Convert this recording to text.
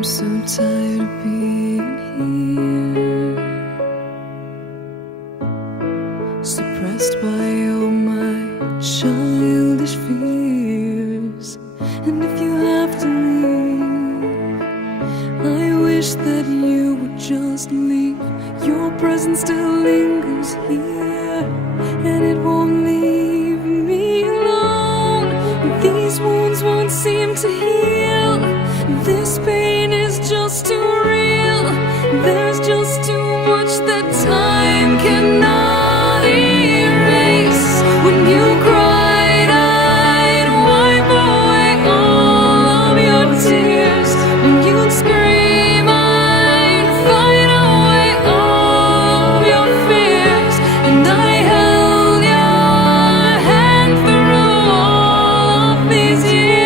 I'm so tired of being here, suppressed by all my childish fears. And if you have to leave, I wish that you would just leave. Your presence still lingers here, and it won't leave me alone. These wounds won't seem to heal. This pain is just too real. There's just too much that time cannot erase. When you cried, I'd wipe away all of your tears. When you'd scream, I'd fight away all of your fears. And I held your hand through all of these years.